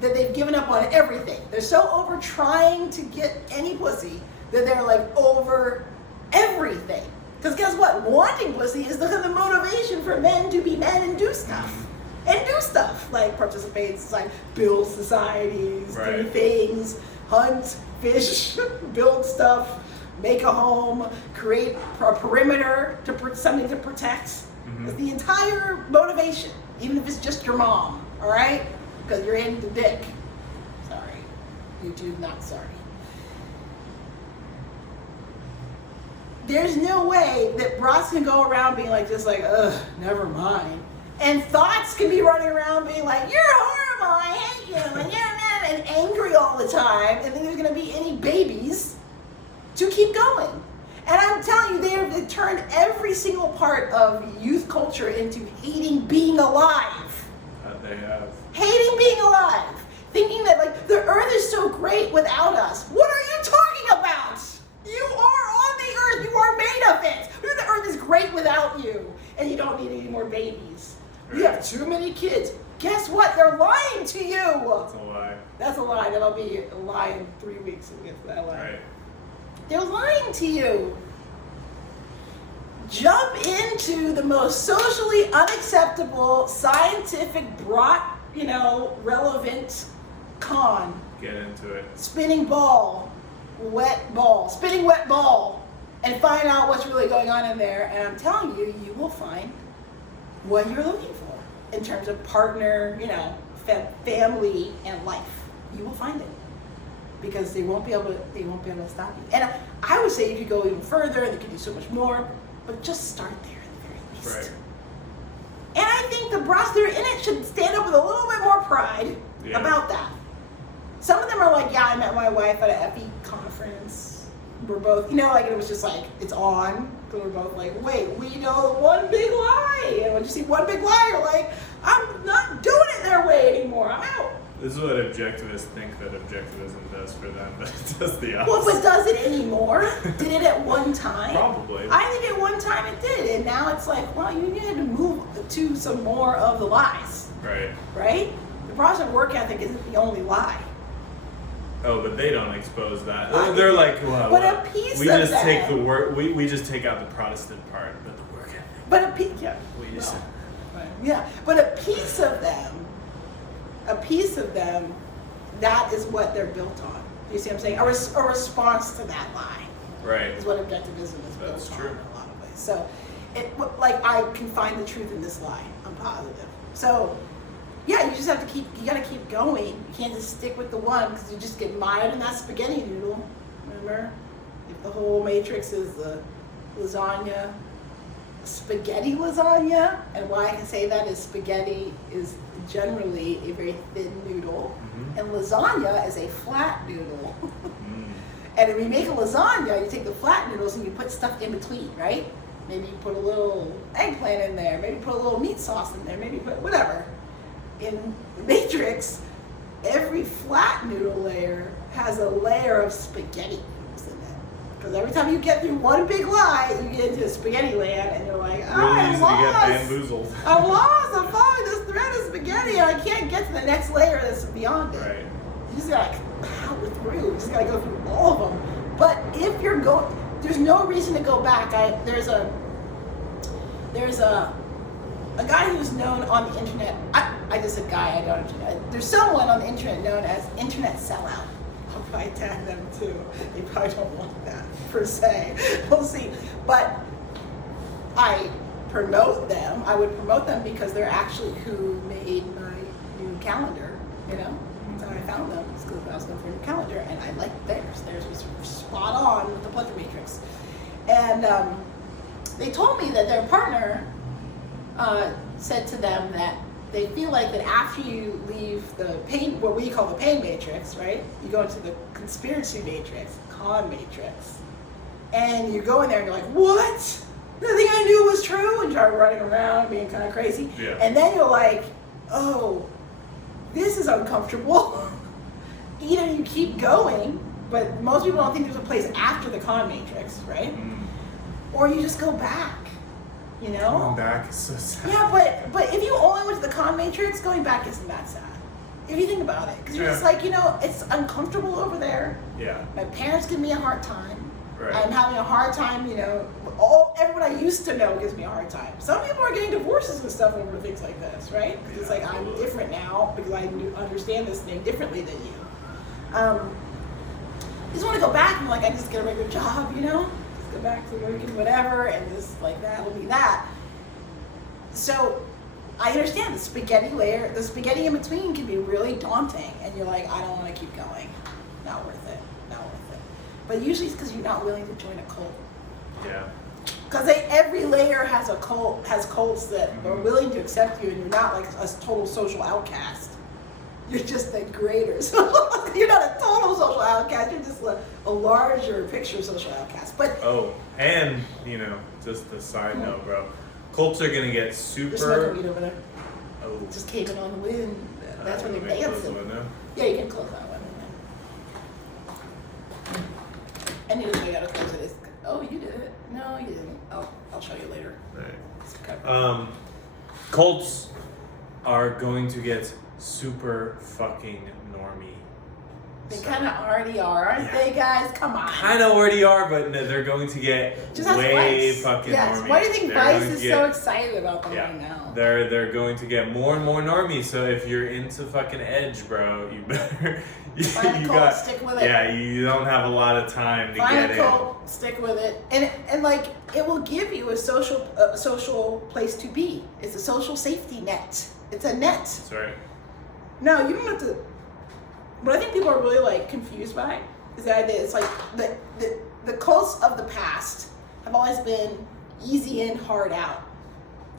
that they've given up on everything? They're so over trying to get any pussy that they're like over everything. Because guess what? Wanting pussy is the motivation for men to be men and do stuff. And do stuff like participate in society, build societies, do things, hunt, fish, build stuff, make a home, create a perimeter to something to protect. It's the entire motivation, even if it's just your mom, all right? Because you're into dick. Sorry, YouTube, not sorry. There's no way that brats can go around being like, just like, ugh, never mind. And thoughts can be running around being like, you're horrible, I hate you, and you're mad and angry all the time, and then there's going to be any babies to keep going. And I'm telling you, they've turned every single part of youth culture into hating being alive. They have. Hating being alive. Thinking that like the earth is so great without us. What are you talking about? You are on the earth. You are made of it. The earth is great without you. And you don't need any more babies. You have too many kids. Guess what? They're lying to you. That's a lie. That's a lie. That'll be a lie in 3 weeks. We'll get to that lie. Right. They're lying to you. Jump into the most socially unacceptable, scientific, relevant con. Get into it. Spinning wet ball, and find out what's really going on in there. And I'm telling you, you will find what you're looking for in terms of partner, family and life. You will find it because they won't be able to stop you. And I would say you could go even further, and they could do so much more, but just start there at the very least. Right. And I think the brats that are in it should stand up with a little bit more pride about that. Some of them are like, yeah, I met my wife at an FE conference. We're both, it was just like, it's on. So we're both like, wait, we know the one big lie. And when you see one big lie, you're like, I'm not doing it their way anymore. I'm out. This is what objectivists think that objectivism does for them, but it does the opposite. Well, but does it anymore? Did it at one time? Probably. I think at one time it did. And now it's like, well, you need to move to some more of the lies. Right. Right? The Protestant work ethic isn't the only lie. Oh, but they don't expose that. They're like, well, but a piece we of just them, take the work. We just take out the Protestant part, but the work ethic. But a piece, yeah. We just. Yeah, but a piece of them, that is what they're built on. You see what I'm saying? A response to that lie. Right. Is what objectivism is built That's on true. in a lot of ways. So, like I can find the truth in this lie. I'm positive. So, yeah, you just have to you gotta keep going. You can't just stick with the one because you just get mired in that spaghetti noodle. Remember? If the whole matrix is the lasagna, spaghetti lasagna, and why I can say that is spaghetti is generally a very thin noodle, and lasagna is a flat noodle. And when you make a lasagna, you take the flat noodles and you put stuff in between, right? Maybe you put a little eggplant in there, maybe put a little meat sauce in there, maybe put whatever. In the matrix, every flat noodle layer has a layer of spaghetti noodles in it. Because every time you get through one big lie, you get into spaghetti land, and you're like, I'm lost. You get bamboozled. I'm lost. I'm following this thread of spaghetti, and I can't get to the next layer that's beyond it. Right. You just gotta power through. You just gotta go through all of them. But if you're going, there's no reason to go back. There's a guy who's known on the internet. I just said guy. I don't. There's someone on the internet known as Internet Sellout. I'll probably tag them too. They probably don't want that per se. We'll see. But I promote them. I would promote them because they're actually who made my new calendar. You know. So I found them because I was going for a new calendar, and I liked theirs. Theirs was spot on with the pleasure matrix. And they told me that their partner said to them that they feel like that after you leave the pain, what we call the pain matrix, right? You go into the conspiracy matrix, con matrix, and you go in there and you're like, what? The thing I knew was true, and start running around being kind of crazy. Yeah. And then you're like, oh, this is uncomfortable. Either you keep going, but most people don't think there's a place after the con matrix, right? Or you just go back, you know? Going back is so sad. Yeah, but if you only went to the con matrix, going back isn't that sad. If you think about it. Because you're just like, you know, it's uncomfortable over there. Yeah. My parents give me a hard time. Right. I'm having a hard time, you know. Everyone I used to know gives me a hard time. Some people are getting divorces and stuff over things like this, right? Because it's like, I'm different now because I understand this thing differently than you. I just want to go back and like, I just get a regular job, you know? Just go back to working whatever, and just like that will be that. So I understand the spaghetti layer, the spaghetti in between can be really daunting, and you're like, I don't want to keep going. Not worth it. Not worth it. But usually it's because you're not willing to join a cult. Yeah. Because every layer has a cult, has cults that are willing to accept you, and you're not like a total social outcast. You're just a greater. You're not a total social outcast. You're just a larger picture social outcast. But and you know, just a side note, bro. Cults are gonna get super. There's smoking weed over there. Oh. Just caving on the wind. That's when they're dancing. Yeah, you can close that one. And you gotta close it. Oh, you did it. No, you didn't. I'll show you later. Right. Okay. Cults are going to get super fucking normie. They kind of already are, aren't they, guys? Come on. Kind of already are, but they're going to get just way fucking normie. Why do you think Vice is so excited about them right now? They're going to get more and more normie. So if you're into fucking edge, bro, you better. Find a cult, stick with it. Yeah, you don't have a lot of time to Find get a cult, stick with it, and like it will give you a social place to be. It's a social safety net. It's a net. That's right. No, you don't have to. What I think people are really like confused by is the idea. It's like the cults of the past have always been easy in, hard out.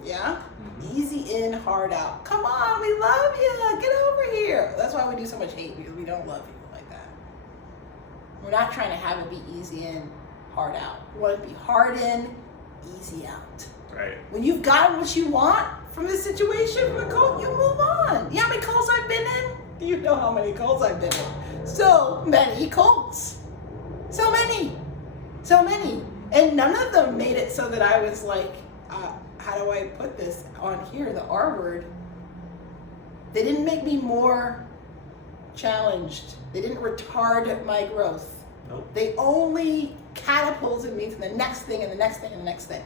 Yeah? Mm-hmm. Easy in, hard out. Come on, we love you. Get over here. That's why we do so much hate, because we don't love people like that. We're not trying to have it be easy in, hard out. We want it to be hard in, easy out. Right. When you've gotten what you want from this situation, from the cult, you move on. You know how many cults I've been in? Do you know how many cults I've been in? So many cults. So many. So many. And none of them made it so that I was like, how do I put this on here, the R word? They didn't make me more challenged. They didn't retard my growth. Nope. They only catapulted me to the next thing and the next thing and the next thing.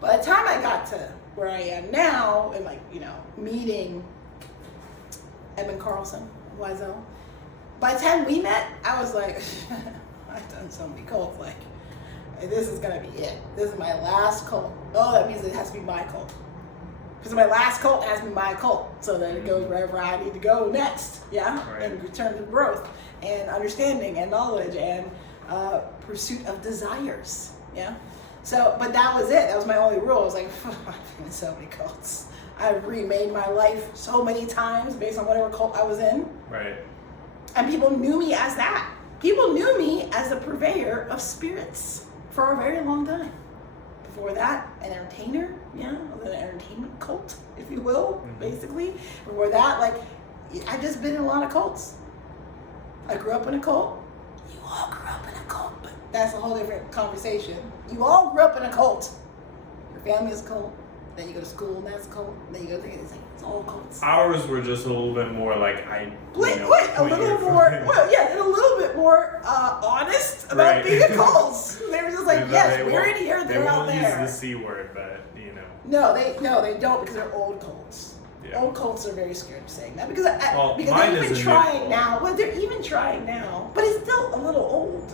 By the time I got to where I am now, and meeting Edmund Carlson, Wiesel, by the time we met, I was like, I've done so many cults, this is gonna be it. This is my last cult. Oh, that means it has to be my cult. Because my last cult has to be my cult, so that it goes wherever I need to go next, yeah? Right. In terms of growth and understanding and knowledge and pursuit of desires, yeah? So, but that was it. That was my only rule. I was like, I've been in so many cults. I've remade my life so many times based on whatever cult I was in. Right. And people knew me as that. People knew me as the purveyor of spirits for a very long time. Before that, an entertainer, an entertainment cult, if you will, basically. Before that, I've just been in a lot of cults. I grew up in a cult. You all grew up in a cult, but that's a whole different conversation. You all grew up in a cult. Your family is a cult. Then you go to school, and that's a cult. Then you go to it's all cults. Ours were just a little bit more a little bit more honest about being a cult. They were just like, yes, we're in here, they're out there. They won't use the C word, but No, they don't, because they're old cults. Yeah. Old cults are very scared of saying that because mine they're even is a trying new now. Well, they're even trying now, but it's still a little old.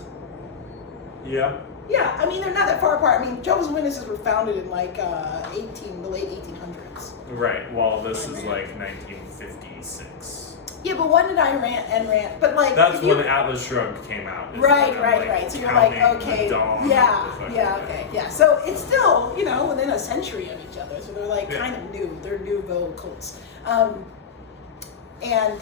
Yeah. Yeah, I mean, they're not that far apart. I mean, Jehovah's Witnesses were founded in the late 1800s. Right. Well, this is 1956. Yeah, but when did I rant? But that's when Atlas Shrugged came out. Right. So you're like, okay, okay. yeah. So it's still, within a century of each other. So they're kind of new. They're nouveau cults, and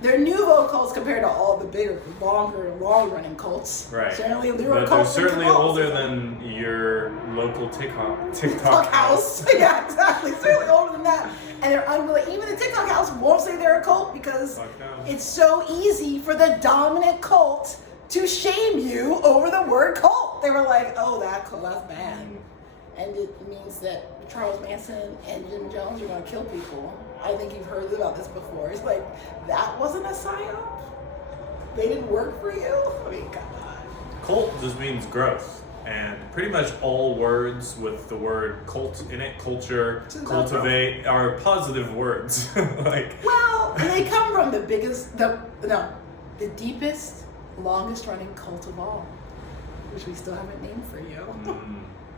they're nouveau cults compared to all the bigger, longer, long-running cults. Right. Certainly, but they're certainly older than your local TikTok house. Yeah, exactly. Certainly older than that. And they're unbelievable. Even the TikTok house won't say they're a cult because it's so easy for the dominant cult to shame you over the word cult. They were like, oh, that cult, that's bad. And it means that Charles Manson and Jim Jones are going to kill people. I think you've heard about this before. It's like, that wasn't a psyop? They didn't work for you? I mean, come on. Cult just means growth. And pretty much all words with the word cult in it, culture, cultivate, are positive words. Well, they come from the deepest, longest running cult of all, which we still haven't named for you.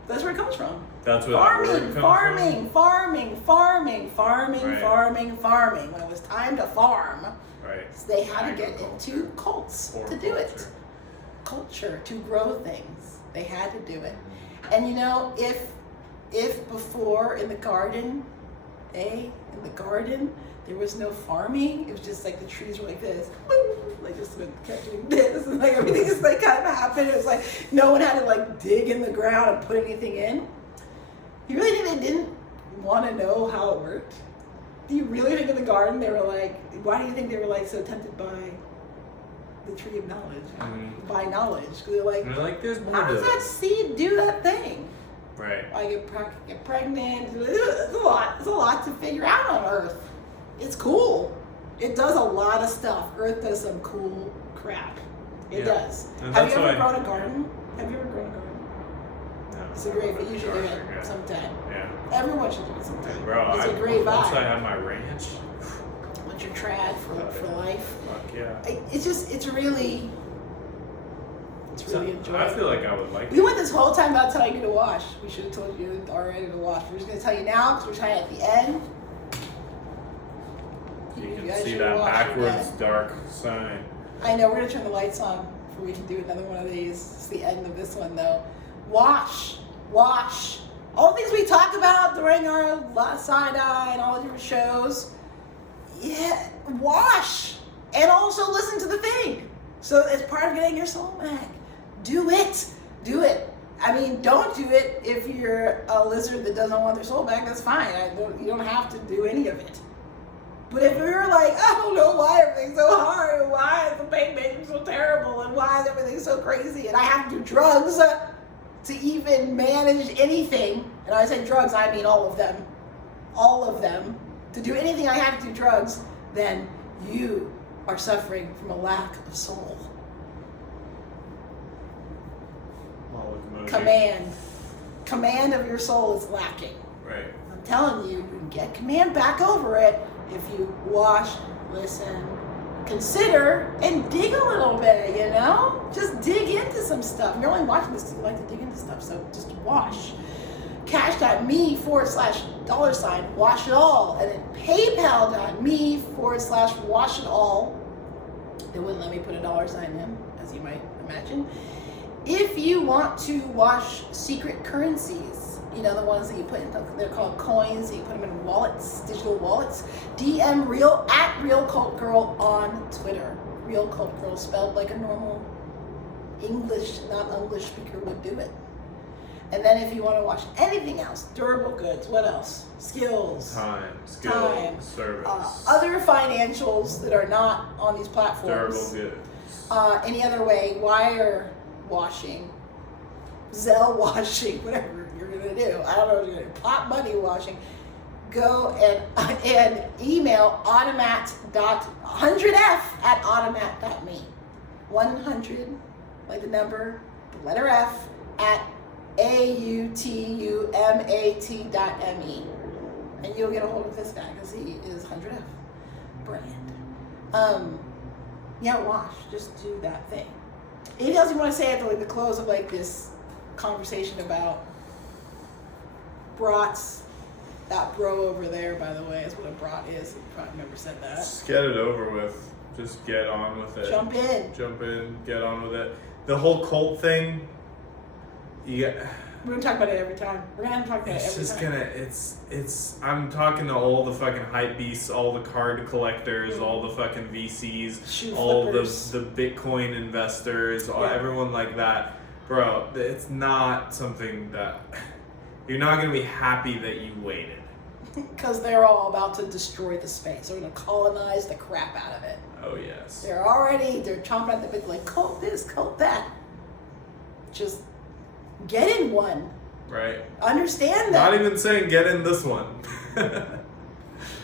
That's where it comes from. That's where farming. Right. When it was time to farm, they had to get into cults to do it. Culture, to grow things. They had to do it. And if before in the garden, there was no farming, it was just the trees were like this. Just catching this, and everything just kind of happened. It was no one had to dig in the ground and put anything in. You really think they didn't want to know how it worked? Do you really think in the garden they were why do you think they were so tempted by the tree of knowledge? By knowledge? Because they're there's more how does that seed do that thing? Right. I get pregnant. It's a lot to figure out on Earth. It's cool. It does a lot of stuff. Earth does some cool crap. It does. Have you ever grown a garden? No. It's a great, but you should do it sometime. Yeah. Everyone should do it sometime. Bro, it's a great vibe. Once I have my ranch. Once you're trad for life. Fuck yeah. It's really enjoyable. I feel like I would like it. We went this whole time without telling you to wash. We should have told you already to wash. We're just going to tell you now because we're trying at the end. You can see that backwards dark sign. I know, we're going to turn the lights on before we can do another one of these. It's the end of this one though. Wash. All the things we talk about during our SïDI and all the different shows. Yeah, wash. And also listen to the thing. So it's part of getting your soul back. Do it. I mean, don't do it if you're a lizard that doesn't want their soul back. That's fine. You don't have to do any of it. But if you're I don't know why everything's so hard, and why is the pain making so terrible, and why is everything so crazy, and I have to do drugs to even manage anything, and when I say drugs, I mean all of them. To do anything, I have to do drugs, then you are suffering from a lack of soul. Command of your soul is lacking. Right. I'm telling you, you can get command back over it if you wash, listen, consider, and dig a little bit, you know? Just dig into some stuff. You're only watching this because you like to dig into stuff, so just wash. Cash.me/$ wash it all. And then PayPal.me/wash it all. They wouldn't let me put a $ in, as you might imagine. If you want to wash secret currencies, you know, the ones that you put in, they're called coins, you put them in wallets, digital wallets, DM @RealCultGirl on Twitter. Real Cult Girl, spelled like a normal English, not English speaker would do it. And then if you want to wash anything else, durable goods, what else? Skills. Time. Service. Other financials that are not on these platforms. Durable goods. Any other way, wire washing, Zelle washing, whatever you're going to do. I don't know what you're going to do. Pot money washing. Go and email 100F@automat.me. 100, like the number, the letter F, @AUTUMAT.me. And you'll get a hold of this guy because he is 100F brand. Yeah, wash. Just do that thing. Anything else you want to say at the close of like this conversation about brats? That bro over there, by the way, is what a brat is. You probably never said that. Just get it over with. Just get on with it. Jump in. Get on with it. The whole cult thing. Yeah. We're gonna talk about it every time. We're gonna have to talk about it every time. It's I'm talking to all the fucking hype beasts, all the card collectors, all the fucking VCs, all the Bitcoin investors, everyone like that. Bro, it's not something that you're not gonna be happy that you waited. Because they're all about to destroy the space. They're gonna colonize the crap out of it. Oh yes. They're chomping at the bit like, cult this, cult that. Just get in one. Right. Understand that. Not even saying get in this one.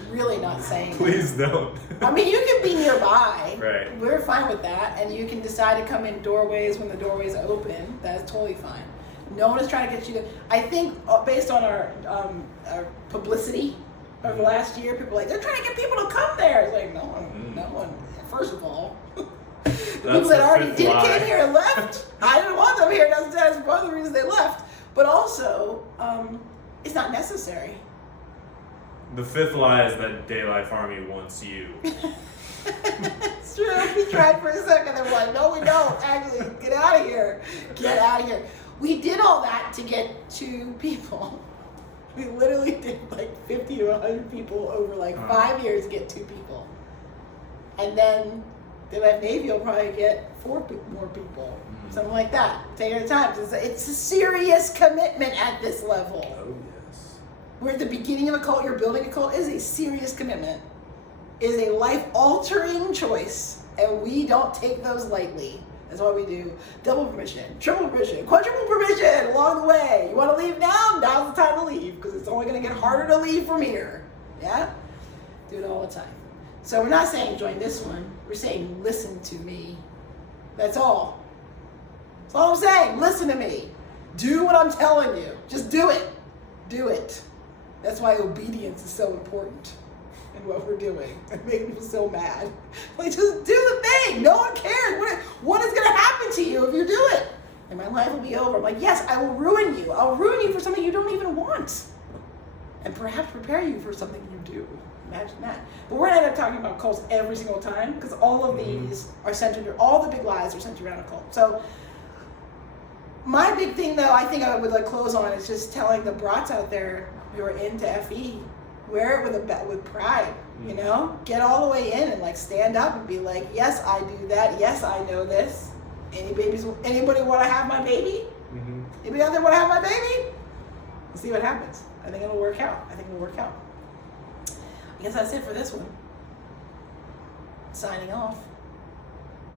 Really not saying Please don't. I mean, you can be nearby. Right. We're fine with that. And you can decide to come in doorways when the doorways open. That's totally fine. No one is trying to get you to... I think based on our publicity of last year, people are like, they're trying to get people to come there. It's like, no one. First of all, the people that already came here and left, I didn't want them here. That's one of the reasons they left. But also, it's not necessary. The fifth lie is that Daylife Army wants you. It's true. We tried for a second and we're like, no, we don't. Actually, get out of here. Get out of here. We did all that to get 2 people. We literally did like 50 to 100 people over like 5 years to get 2 people. And then the Navy will probably get 4 more people. Something like that. Take it at a time. It's a serious commitment at this level. Oh, yes. We're at the beginning of a cult. You're building a cult. It is a serious commitment. It is a life-altering choice. And we don't take those lightly. That's why we do double permission, triple permission, quadruple permission along the way. You want to leave now? Now's the time to leave because it's only going to get harder to leave from here. Yeah? Do it all the time. So we're not saying join this one. We're saying listen to me. That's all. That's all I'm saying. Listen to me. Do what I'm telling you. Just do it. Do it. That's why obedience is so important in what we're doing. It makes people so mad. Like, just do the thing. No one cares. What is going to happen to you if you do it? And my life will be over. I'm like, yes, I will ruin you. I'll ruin you for something you don't even want. And perhaps prepare you for something you do. Imagine that. But we're going to end up talking about cults every single time because all of these are centered, all the big lies are centered around a cult. So my big thing, though, I think I would like close on is just telling the brats out there who are into FE, wear it with pride, you know? Get all the way in and like stand up and be like, yes, I do that. Yes, I know this. Anybody want to have my baby? Anybody out there want to have my baby? We'll see what happens. I think it'll work out. I guess that's it for this one. Signing off.